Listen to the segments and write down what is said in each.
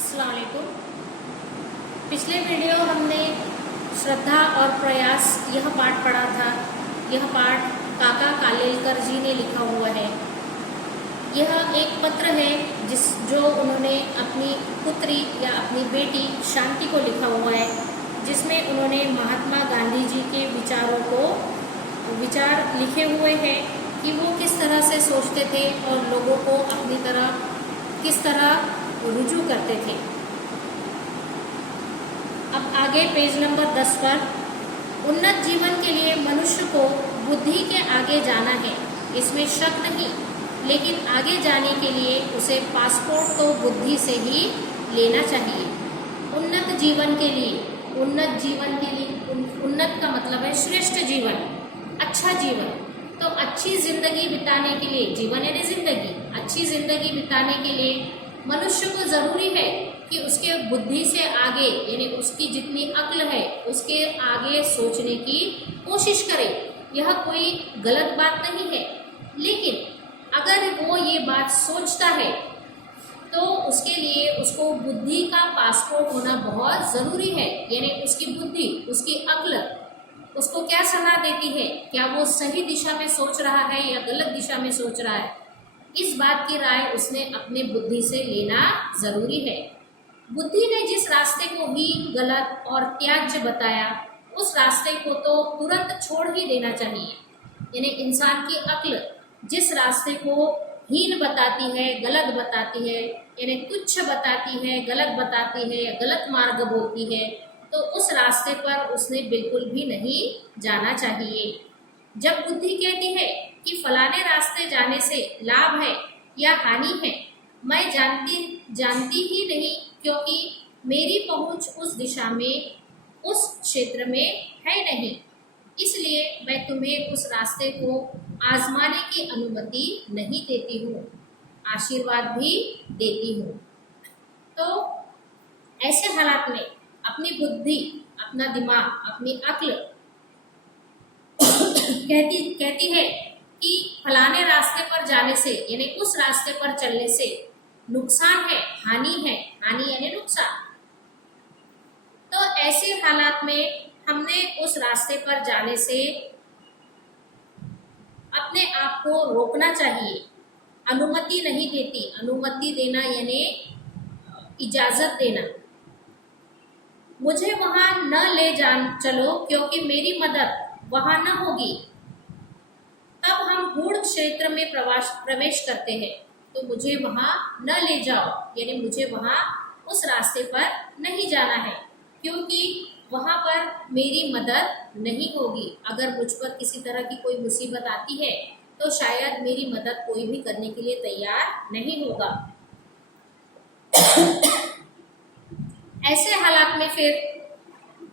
अस्सलाम वालेकुम। पिछले वीडियो हमने श्रद्धा और प्रयास यह पाठ पढ़ा था। यह पाठ काका कालेलकर जी ने लिखा हुआ है। यह एक पत्र है जो उन्होंने अपनी पुत्री या अपनी बेटी शांति को लिखा हुआ है, जिसमें उन्होंने महात्मा गांधी जी के विचार लिखे हुए हैं कि वो किस तरह से सोचते थे और लोगों को अपनी तरह किस तरह रुजू करते थे। अब आगे पेज नंबर 10 पर, उन्नत जीवन के लिए मनुष्य को बुद्धि के आगे जाना है, इसमें शक नहीं, लेकिन आगे जाने के लिए उसे पासपोर्ट तो बुद्धि से ही लेना चाहिए। उन्नत जीवन के लिए उन्नत का मतलब है श्रेष्ठ जीवन, अच्छा जीवन। तो अच्छी जिंदगी बिताने के लिए, जीवन यानी जिंदगी, अच्छी जिंदगी बिताने के लिए मनुष्य को जरूरी है कि उसके बुद्धि से आगे यानी उसकी जितनी अक्ल है उसके आगे सोचने की कोशिश करे। यह कोई गलत बात नहीं है, लेकिन अगर वो ये बात सोचता है तो उसके लिए उसको बुद्धि का पासपोर्ट होना बहुत जरूरी है। यानी उसकी बुद्धि, उसकी अक्ल उसको क्या सलाह देती है, क्या वो सही दिशा में सोच रहा है या गलत दिशा में सोच रहा है, इस बात की राय उसने अपने बुद्धि से लेना जरूरी है। बुद्धि ने जिस रास्ते को ही गलत और त्याज्य बताया, उस रास्ते को तो तुरंत छोड़ ही देना चाहिए। यानी इंसान की अक्ल जिस रास्ते को हीन बताती है, गलत बताती है, यानी तुच्छ बताती है, गलत बताती है, गलत मार्ग बोलती है, तो उस रास्ते पर उसने बिल्कुल भी नहीं जाना चाहिए। जब बुद्धि कहती है कि फलाने रास्ते जाने से लाभ है या हानि है, मैं जानती ही नहीं, क्योंकि मेरी पहुंच उस दिशा में, उस क्षेत्र में है नहीं, इसलिए मैं तुम्हें उस रास्ते को आजमाने की अनुमति नहीं देती हूँ, आशीर्वाद भी देती हूँ। तो ऐसे हालात में अपनी बुद्धि, अपना दिमाग, अपनी अक्ल कहती है कि फलाने रास्ते पर जाने से यानी उस रास्ते पर चलने से नुकसान है, हानि यानी नुकसान। तो ऐसे हालात में हमने उस रास्ते पर जाने से अपने आप को रोकना चाहिए। अनुमति नहीं देती, अनुमति देना यानी इजाजत देना। मुझे वहां न ले चलो, क्योंकि मेरी मदद वहां न होगी। तब हम गूढ़ क्षेत्र में प्रवेश करते हैं, तो मुझे वहां न ले जाओ, यानी मुझे वहां उस रास्ते पर नहीं जाना है, क्योंकि वहां पर मेरी मदद नहीं होगी। अगर मुझ पर किसी तरह की कोई मुसीबत आती है तो शायद मेरी मदद कोई भी करने के लिए तैयार नहीं होगा। ऐसे हालात में फिर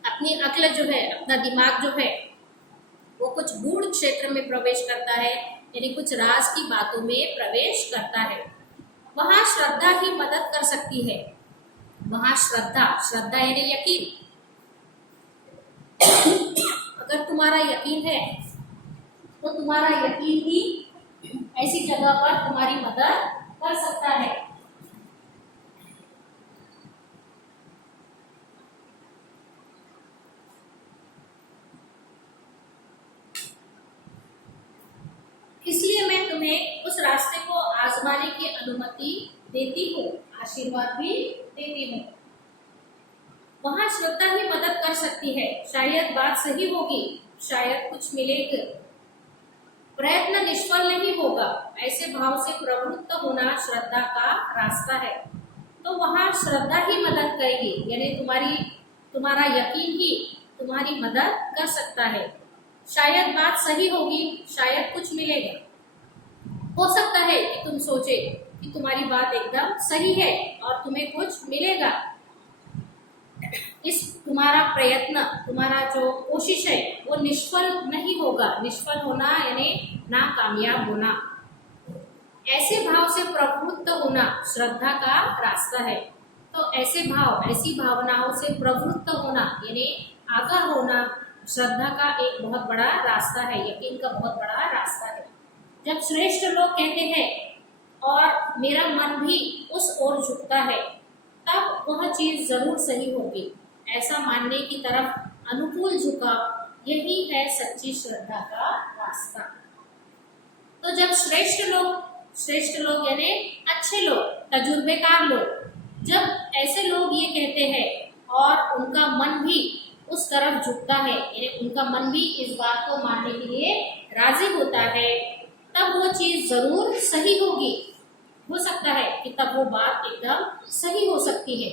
अपनी अक्ल जो है, अपना दिमाग जो है, वो कुछ गूढ़ क्षेत्र में प्रवेश करता है, यानी कुछ राज की बातों में प्रवेश करता है। वहां श्रद्धा ही मदद कर सकती है। वहां श्रद्धा यानी यकीन। अगर तुम्हारा यकीन है तो तुम्हारा यकीन ही ऐसी जगह पर तुम्हारी मदद कर सकता है। इसलिए मैं तुम्हें उस रास्ते को आजमाने की अनुमति देती हूँ, आशीर्वाद भी देती हूँ। वहां श्रद्धा ही मदद कर सकती है। शायद बात सही होगी, शायद कुछ मिलेगा, प्रयत्न निष्फल नहीं होगा। ऐसे भाव से प्रवृत्त होना श्रद्धा का रास्ता है। तो वहां श्रद्धा ही मदद करेगी, यानी तुम्हारा यकीन ही तुम्हारी मदद कर सकता है। शायद बात सही होगी, शायद कुछ मिलेगा। हो सकता है कि तुम सोचे कि तुम्हारी बात एकदम सही है और तुम्हें कुछ मिलेगा। इस तुम्हारा प्रयत्न, तुम्हारा जो कोशिश है वो निष्फल नहीं होगा। निष्फल होना यानी नाकामयाब होना। ऐसे भाव से प्रवृत्त होना श्रद्धा का रास्ता है। तो ऐसे भाव, ऐसी भावनाओं से प्रवृत्त होना यानी आगाह होना श्रद्धा का एक बहुत बड़ा रास्ता है, यकीन का बहुत बड़ा रास्ता है। जब श्रेष्ठ लोग कहते हैं और मेरा मन भी उस ओर झुकता है, तब वह चीज जरूर सही होगी, ऐसा मानने की तरफ अनुकूल झुकाव, यही है सच्ची श्रद्धा का रास्ता। तो जब श्रेष्ठ लोग यानी अच्छे लोग, तजुर्बेकार लोग, जब ऐसे लोग ये कहते हैं और उनका मन भी उस तरफ झुकता है, यानी उनका मन भी इस बात को मानने के लिए राजी होता है, तब वो चीज जरूर सही होगी। हो सकता है कि तब वो बात एकदम सही हो सकती है।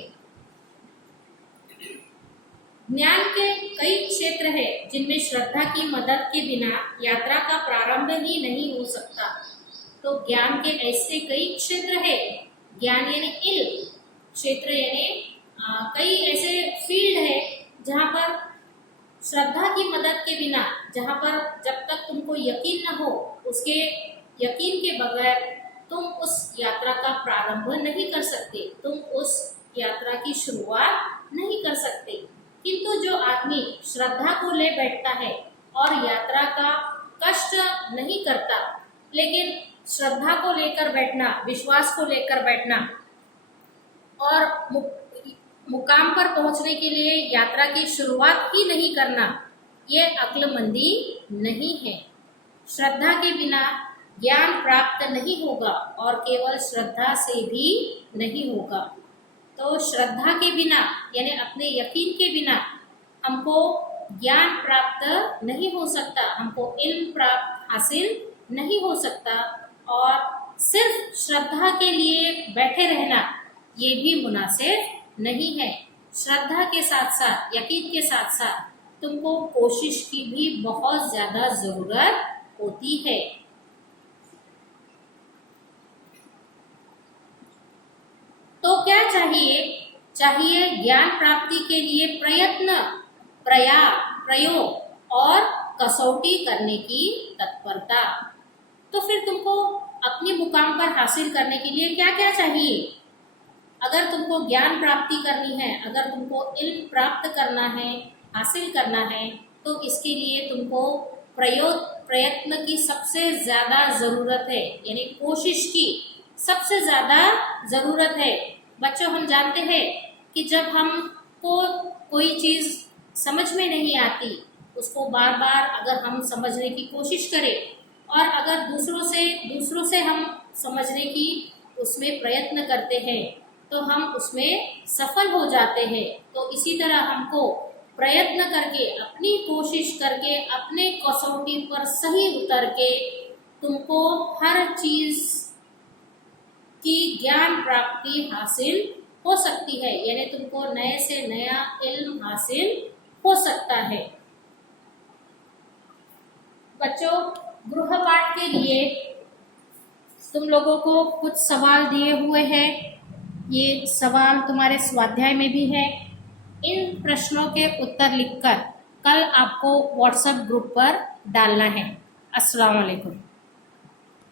ज्ञान के कई क्षेत्र है जिनमें श्रद्धा की मदद के बिना यात्रा का प्रारंभ ही नहीं हो सकता। तो ज्ञान के ऐसे कई क्षेत्र है, ज्ञान यानी इल्म, क्षेत्र यानी कई ऐसे फील्ड है जहाँ पर श्रद्धा की मदद के बिना, जहाँ पर जब तक तुमको यकीन न हो, उसके यकीन के बगैर तुम उस यात्रा का प्रारंभ नहीं कर सकते, तुम उस यात्रा की शुरुआत नहीं कर सकते। किंतु जो आदमी श्रद्धा को ले बैठता है और यात्रा का कष्ट नहीं करता, लेकिन श्रद्धा को लेकर बैठना, विश्वास को लेकर बैठना और मुकाम पर पहुंचने के लिए यात्रा की शुरुआत ही नहीं करना, ये अक्लमंदी नहीं है। श्रद्धा के बिना ज्ञान प्राप्त नहीं होगा और केवल श्रद्धा से भी नहीं होगा। तो श्रद्धा के बिना यानी अपने यकीन के बिना हमको ज्ञान प्राप्त नहीं हो सकता, हमको इल्म प्राप्त हासिल नहीं हो सकता, और सिर्फ श्रद्धा के लिए बैठे रहना ये भी मुनासिब नहीं है। श्रद्धा के साथ साथ, यकीन के साथ साथ तुमको कोशिश की भी बहुत ज्यादा जरूरत होती है। तो क्या चाहिए ज्ञान प्राप्ति के लिए प्रयत्न, प्रयोग और कसौटी करने की तत्परता। तो फिर तुमको अपने मुकाम पर हासिल करने के लिए क्या क्या चाहिए? अगर तुमको ज्ञान प्राप्ति करनी है, अगर तुमको इल्म प्राप्त करना है, हासिल करना है, तो इसके लिए तुमको प्रयत्न की सबसे ज्यादा जरूरत है, यानी कोशिश की सबसे ज्यादा जरूरत है। बच्चों, हम जानते हैं कि जब हमको कोई चीज समझ में नहीं आती, उसको बार बार अगर हम समझने की कोशिश करें और अगर दूसरों से हम समझने की उसमें प्रयत्न करते हैं तो हम उसमें सफल हो जाते हैं। तो इसी तरह हमको प्रयत्न करके, अपनी कोशिश करके, अपने कसौटी पर सही उतर के तुमको हर चीज की ज्ञान प्राप्ति हासिल हो सकती है, यानी तुमको नए से नया इल्म हासिल हो सकता है। बच्चों, गृहपाठ के लिए तुम लोगों को कुछ सवाल दिए हुए हैं, ये सवाल तुम्हारे स्वाध्याय में भी है। इन प्रश्नों के उत्तर लिखकर कल आपको व्हाट्सएप ग्रुप पर डालना है। अस्सलाम वालेकुम।